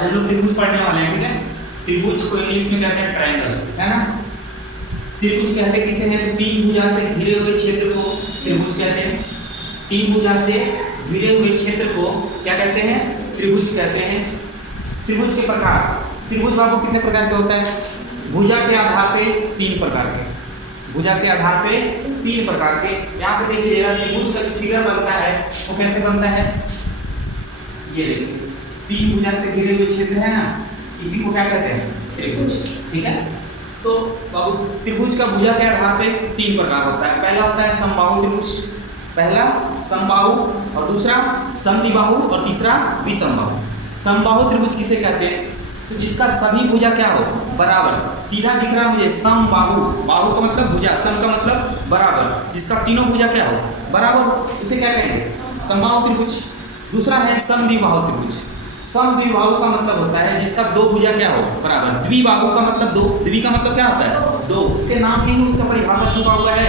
आज हम लोग त्रिभुज पढ़ने वाले हैं, ठीक है। त्रिभुज को इंग्लिश में कहते हैं ट्रायंगल, है ना। त्रिभुज कहते हैं किसे हैं, तो तीन भुजा से घिरे हुए क्षेत्र को त्रिभुज कहते हैं। तीन भुजा से घिरे हुए क्षेत्र को क्या कहते हैं, त्रिभुज कहते हैं। त्रिभुज के प्रकार, त्रिभुज बाबू कितने प्रकार के होता है, भुजा के आधार पे तीन प्रकार के, भुजा के आधार पे तीन प्रकार के। यहाँ पे देखिएगा त्रिभुज का जो फिगर बनता है वो कैसे बनता है, ये देखिए तीन भुजा से घिरे हुए क्षेत्र है ना, इसी को क्या कहते हैं, त्रिभुज, ठीक है। तो बाबू त्रिभुज का भुजा के आधार पे तीन प्रकार होता है। पहला होता है समबाहु त्रिभुज, पहला समबाहु, और दूसरा समद्विबाहु, और तीसरा विषमबाहु। समबाहु त्रिभुज किसे कहते हैं, तो जिसका सभी भुजा क्या हो, बराबर, सीधा दिख रहा है मुझे समबाहु, बाहु का मतलब भुजा, सम का मतलब बराबर, जिसका तीनों भुजा क्या हो, बराबर, उसे क्या कहेंगे, समबाहु त्रिभुज। दूसरा है समद्विबाहु त्रिभुज। समद्विबाहु का मतलब होता है जिसका दो भुजा क्या हो, बराबर। द्विबाहु का मतलब दो, द्वि का मतलब क्या होता है, दो। उसके नाम में ही उसका परिभाषा छुपा हुआ है,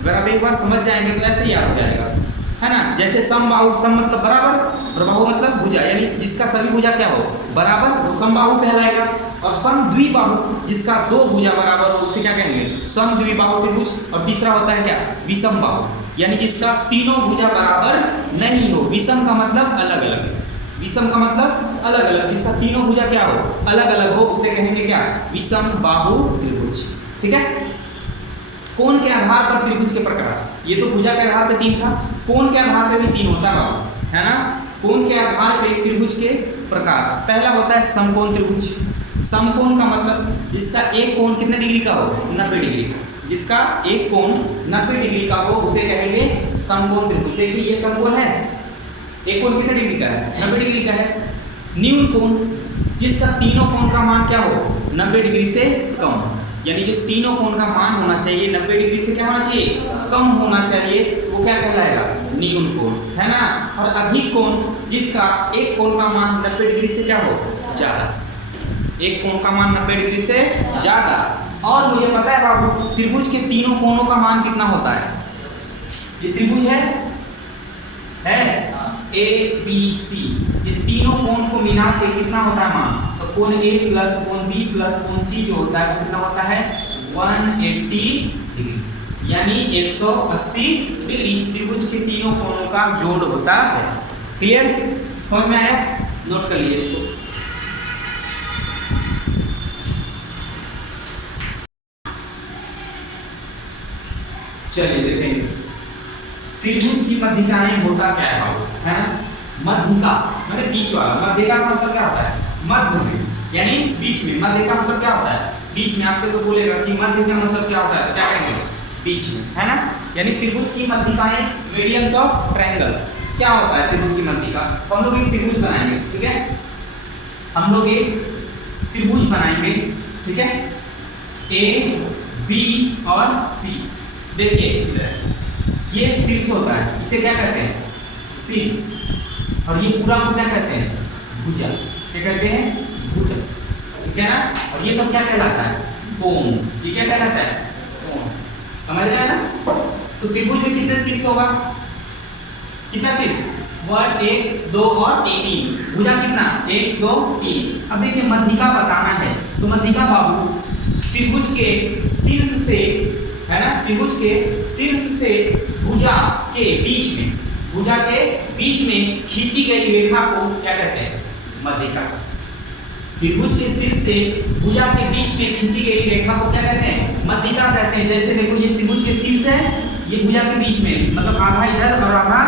अगर आप एक बार समझ जाएंगे तो ऐसे ही याद हो जाएगा, है ना। जैसे समबाहु, सम मतलब बराबर और बाहु मतलब भुजा, यानी जिसका सभी भुजा क्या हो, बराबर, वो समबाहु कहलाएगा। और समद्विबाहु जिसका दो भुजा बराबर हो उसे क्या कहेंगे, समद्विबाहु त्रिभुज। और तीसरा होता है क्या, विषमबाहु, यानी जिसका तीनों भुजा बराबर नहीं हो। विषम का मतलब अलग अलग, विषम का मतलब अलग अलग, जिसका तीनों भुजा क्या हो, अलग अलग हो, उसे कहेंगे क्या, विषमबाहु त्रिभुज, ठीक है। कोण के आधार पर त्रिभुज के प्रकार, ये तो भुजा के आधार पे तीन था, कोण के आधार पे भी तीन होता है बाबू, है ना। कोण के आधार पे त्रिभुज के प्रकार, पहला होता है समकोण त्रिभुज। समकोण का मतलब जिसका एक कोण कितने डिग्री का हो, 90 डिग्री का, जिसका एक कोण 90 डिग्री का हो उसे कहेंगे समकोण त्रिभुज। देखिए ये समकोण है, एक कोण कितने डिग्री का है, 90 डिग्री का है। न्यून कोण जिसका तीनों कोण का मान क्या हो, 90 डिग्री से कम, यानी जो तीनों कोण का मान होना चाहिए 90 डिग्री से क्या होना चाहिए, कम होना चाहिए, वो क्या कहलाएगा, न्यून कोण, है ना। और अधिक कोण जिसका एक कोण का मान 90 डिग्री से क्या हो, ज्यादा, एक कोण का मान 90 डिग्री से ज्यादा। और मुझे पता है बाबू त्रिभुज के तीनों कोणों का मान कितना होता है, ये त्रिभुज है ए बी सी, ये तीनों कोण को मिला के कितना होता है मान, तो कोण ए प्लस कोण बी प्लस कोण सी जो होता है वो कितना होता है, 180 डिग्री, यानी 180 डिग्री त्रिभुज के तीनों कोणों का जोड़ होता है। क्लियर, समझ में आया, नोट कर लीजिए इसको। चलिए देखेंगे त्रिभुज की मध्यिकाएं होता क्या है बाबू, है ना। मध्यिका मतलब बीच वाला, मध्यिका का मतलब क्या होता है, मध्य में, यानी बीच में। मध्य का मतलब क्या होता है, बीच में। आपसे तो बोलेगा कि मध्य का मतलब क्या होता है, क्या कहेंगे, बीच में, है ना। यानी त्रिभुज की मध्यिकाएं, मीडियंस ऑफ ट्रायंगल, क्या होता है त्रिभुज की मध्यिका। तो हम लोग एक त्रिभुज बनाएंगे, ठीक है, हम लोग एक त्रिभुज बनाएंगे, ठीक है, ए बी और सी। देखिए ये शीर्ष होता है, इसे क्या कहते हैं, शीर्ष, और ये पूरा को क्या कहते हैं, भुजा, क्या कहते हैं, भुजा, ठीक है ना। और ये सब क्या कहलाता है, कोण, ये क्या कहलाता है, कोण, समझ रहे हैं ना। तो त्रिभुज में कितने शीर्ष होगा, कितना शीर्ष, 1 1 2 और 3, भुजा कितना, 1 2 3। अब देखिए मध्यिका बताना है, तो मध्यिका बाबू त्रिभुज के शीर्ष से, है ना, त्रिभुज के शीर्ष से भुजा के बीच में, भुजा के बीच में खींची गई रेखा को क्या कहते हैं, मध्यिका। त्रिभुज के शीर्ष से भुजा के बीच में खींची गई रेखा को क्या कहते हैं, मध्यिका कहते हैं। जैसे देखो ये त्रिभुज के शीर्ष है, ये भुजा के बीच में, मतलब आधा इधर और आधा,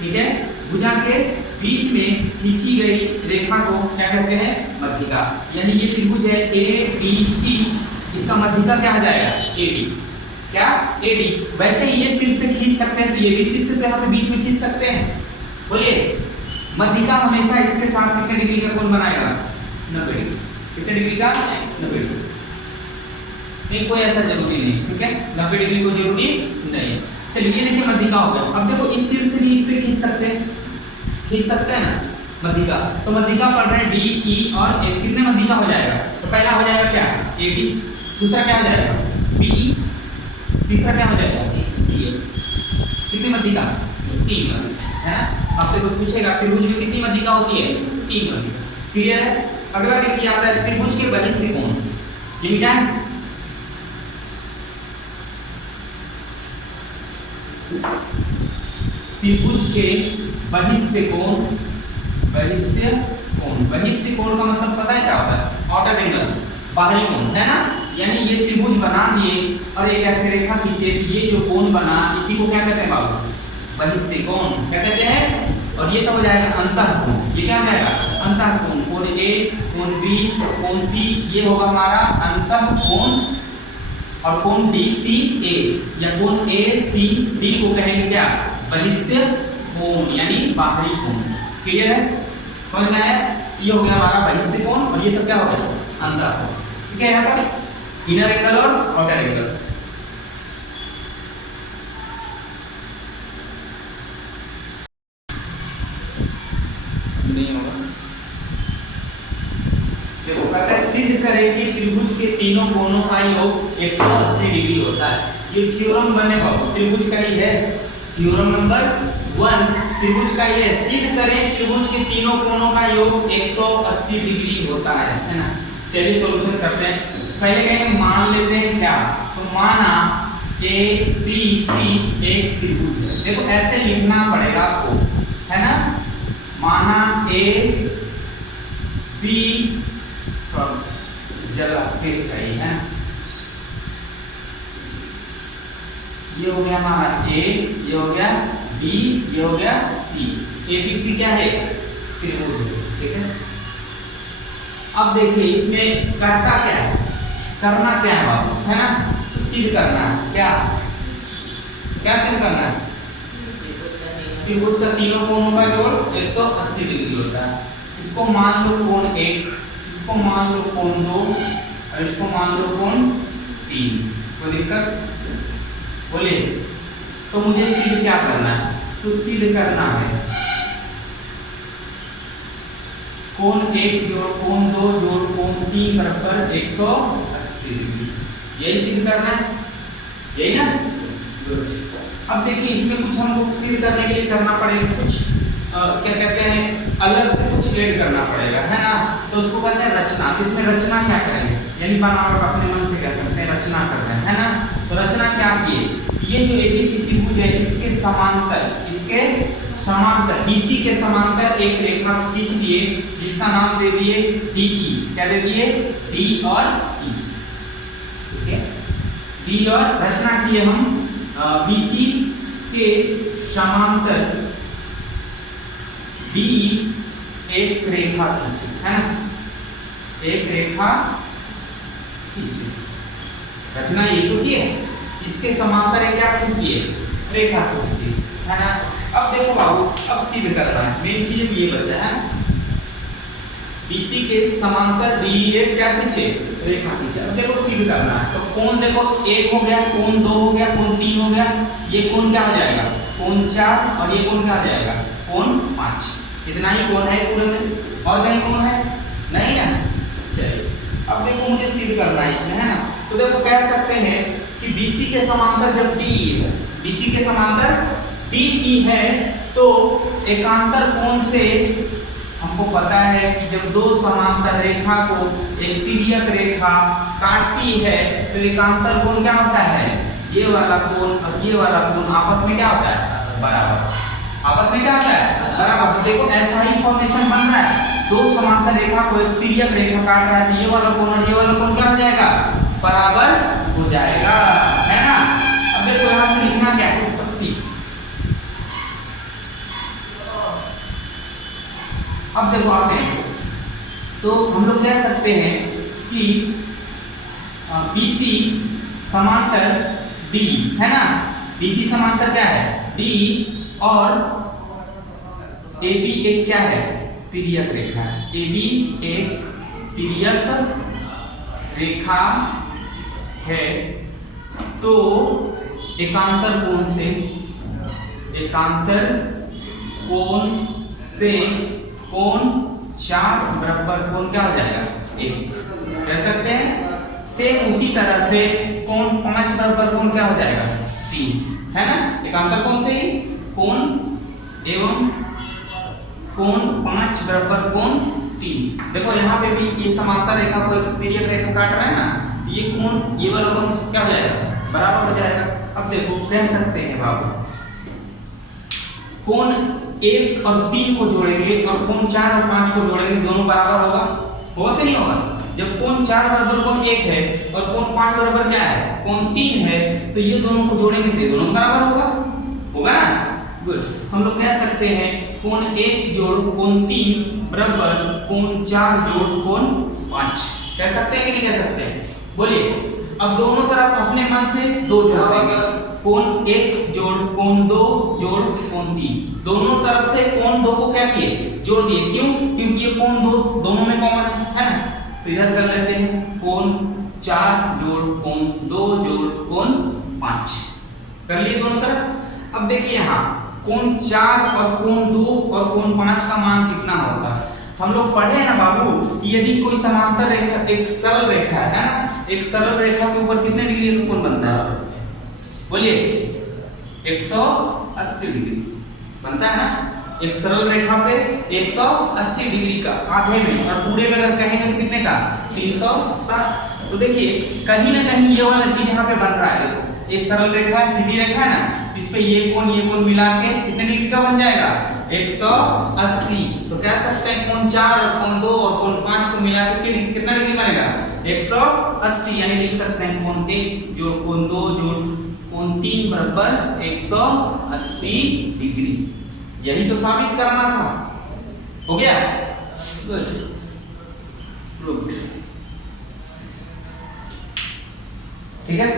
ठीक है, भुजा के बीच में खींची गई रेखा को क्या कहते हैं, मध्यिका। यानी ये त्रिभुज है ए बी सी, इसका मध्यिका क्या हो जाएगा, ए डी, क्या, ए डी। वैसे ही ये शीर्ष से खींच सकते हैं, तो ये भी शीर्ष से तो यहाँ पे बीच में खींच सकते हैं। बोलिए मध्यिका हमेशा इसके साथ कितने डिग्री का कोण बनाएगा, 90 डिग्री, कितने डिग्री का, 90 डिग्री, नहीं कोई ऐसा जरूरी नहीं, ठीक है, 90 डिग्री को जरूरी नहीं। चलिए ये देखिए मध्यिका हो गया। अब देखो इस शीर्ष से भी इस पे खींच सकते हैं, खींच सकते हैं ना मध्यिका। तो मध्यिका पढ़ रहे हैं डी ई और एफ, कितने मध्यिका हो जाएगा, तो पहला हो जाएगा क्या, ए डी, दूसरा क्या हो जाएगा, बी ई, तीसरा क्या हो जाएगा, सी एफ। कितनी मध्यिका, 3, है ना। आपसे कुछ पूछेगा त्रिभुज में कितनी होती है 3 बनती है। क्लियर है? अगला देखिए आता है त्रिभुज के बहिष्य कोण। लिमिट है त्रिभुज के बहिष्य कोण। बहिष्य कोण, बहिष्य कोण का मतलब पता है क्या होता है? आउटर एंगल, बाहरी कोण, है ना। यानी ये त्रिभुज बना दिए और एक ऐसी रेखा खींचे, ये जो कोण बना इसी को क्या कहते हैं बाबू? बहिष्य कोण। क्या कहते हैं? और ये सब हो जाएगा अंतःकोण। ये क्या हो जाएगा? अंतःकोण। कोण ए, कोण बी, कोण सी, ये होगा हमारा अंतःकोण। और कोण डी सी ए या कोण ए सी डी को कहेंगे क्या? बहिष्य कोण यानी बाहरी कोण। क्लियर है? समझ में आया? ये हो गया हमारा बहिष्य कोण और ये सब क्या हो गया? अंतःकोण। ठीक है? यहाँ पर इनर एंगल और आउटर एंगल। नहीं होगा। देखो कहता है सिद्ध करें कि त्रिभुज के तीनों कोणों का योग 180 डिग्री होता है। ये थ्योरम बनेगा, त्रिभुज का ही है। थ्योरम नंबर 1 त्रिभुज का ये सिद्ध करें त्रिभुज के तीनों कोणों का योग 180 डिग्री होता है ना। चलिए सॉल्यूशन करते हैं। पहले कहेंगे मान लेते हैं क्या? तो माना ए बी सी एक त्रिभुज है। देखो ऐसे लिखना पड़ेगा आपको, है ना। माना ए बी, जगह स्पेस चाहिए, है ना। ये हो गया हमारा ए, ये हो गया बी, ये हो गया सी। ए बी सी क्या है? त्रिभुज है। ठीक है। अब देखिए इसमें करता क्या है? करना क्या है बाबू? है ना। तो सिद्ध करना है। क्या क्या सिद्ध करना है? त्रिभुज का तीनों कोणों का जोड़ 180 डिग्री होता है। इसको मान लो कोण 1, इसको मान लो कोण 2 और इसको मान लो कोण 3। कोई दिक्कत? बोलिए। तो मुझे सिद्ध क्या करना है? तो सिद्ध करना है कोण 1 जोड़ कोण 2 जोड़ कोण 3 बराबर 180 डिग्री। यही सिद्ध करना है, यही ना। अब देखिए इसमें कुछ हमको सिद्ध करने के लिए करना पड़ेगा, कुछ क्या कहते हैं अलग से कुछ ऐड करना पड़ेगा, है ना। तो उसको कहते हैं रचना। तो इसमें रचना क्या करेंगे? यानी बनावट अपने मन से कह सकते हैं रचना कर रहे हैं, है ना। तो रचना क्या किए? ये जो एबीसी त्रिभुज है इसके समांतर बीसी के समांतर एक रेखा खींच लिए जिसका नाम दे दिए डीई। क्या दे दिए? डी और ई। ठीक है। डी और रचना किए हम बीसी के समांतर डी एक रेखा खींचे, है ना। एक रेखा खींचे, रचना ये तो की है। इसके समांतर एक क्या खींच दिए? रेखा खींच दी, है ना। अब देखो बाबू, अब सिद्ध करना है। मेन चीज ये बचा है बीसी के समांतर डी एक क्या खींचे? रेखा खींचे। अब देखो सिद्ध करना है। तो कोण देखो 1 हो गया, कोण 2 हो गया, कोण 3 हो गया। ये कोण क्या हो जाएगा? कोण 4 और ये कोण क्या हो जाएगा? कोण 5। इतना ही कोण है पूरे में, और कहीं कोण है नहीं ना। चलिए अब देखो मुझे सिद्ध करना है इसमें, है ना। तो देखो कह सकते हैं कि बीसी के समांतर जब डीई है, बीसी के समांतर डीई है तो एकांतर कोण से हमको पता है कि जब दो समांतर रेखा को एक तिर्यक रेखा काटती है तो एकांतर कोण क्या होता है? ये वाला कोण और ये वाला कोण आपस में क्या होता है? बराबर। आपस में क्या होता है? बराबर। तो देखो ऐसा ही फॉर्मेशन बन रहा है। दो समांतर रेखा को एक तिर्यक रेखा काट रहा है, ये वाला कोण और ये वाला कोण क्या हो जाएगा? बराबर हो जाएगा, है ना। अब देखो यहाँ से लिखना क्या है? उत्पत्ति। अब देखो आपने तो हम लोग कह सकते हैं कि BC समांतर D, है ना। BC समांतर क्या है? D और AB एक क्या है? तिर्यक रेखा है। AB एक तिर्यक रेखा है तो एकांतर कोण से कोण 4 बराबर कोण क्या हो जाएगा? 1 कह सकते हैं। सेम उसी तरह से कोण 5 बराबर कोण क्या हो जाएगा? 3, है ना। एकांतर कोण से ही कोण एवं कोण 5 बराबर कोण 3। देखो यहाँ पे भी ये समांतर रेखा को एक तिर्यक रेखा काट रहा है ना, ये कोण ये वाला कोण क्या हो जाएगा बराबर हो जाएगा। अब देखो कह सकते हैं बाबू कोण 1 और 3 को जोड़ेंगे और कोण 4 और 5 को जोड़ेंगे, दोनों बराबर होगा, होगा कि नहीं होगा। जब कोण 4 बराबर कोण 1 है और कोण 5 बराबर क्या है कोण 3 है, तो ये दोनों को जोड़ेंगे तो ये दोनों बराबर होगा, होगा ना। गुड, हम लोग कह सकते हैं कोण 1 जोड़ कोण 3 बराबर कोण 4 जोड़ कोण 5। कह सकते हैं कि नहीं कह सकते हैं, बोलिए। अब दोनों तरफ अपने मन से 2 जोड़ देंगे, कोण 1 जोड़ कोण 2 जोड़ कोण 3, दोनों तरफ से कोण 2 को क्या किए जोड़ दिए, क्यों, क्योंकि ये कोण 2 दोनों में कॉमन है ना। तो इधर कर लेते हैं कोण 4 जोड़ कोण 2 जोड़ कोण 5, कर लिए दोनों तरफ। अब देखिए यहाँ कोण 4 और कोण 2 और कोण 5 का मान कितना होता है। हम लोग पढ़े हैं ना बाबू, यदि कोई समांतर रेखा एक सरल रेखा है ना, एक सरल रेखा के ऊपर कितने डिग्री का कोण बनता है, बोलिए 180 डिग्री बनता है ना। एक सरल रेखा पे 180 डिग्री का आधे में, और पूरे में अगर कहेंगे तो कितने का 360। तो देखिए कहीं ना कहीं ये वाला चीज यहाँ पे बन रहा है। देखो ये सरल रेखा है, सीधी रेखा है ना, इस पे ये कोण मिला के कितने डिग्री का बन जाएगा 180। तो कह सकते हैं कोण 4 और कोण 2 और कोण 5 को मिला के कितना डिग्री बनेगा 180, यानी लिख सकते हैं कोण 3 जोड़ कोण 2 जोड़ कोण 3 बराबर 180 डिग्री। यही तो साबित करना था, हो गया। गुड, ठीक है।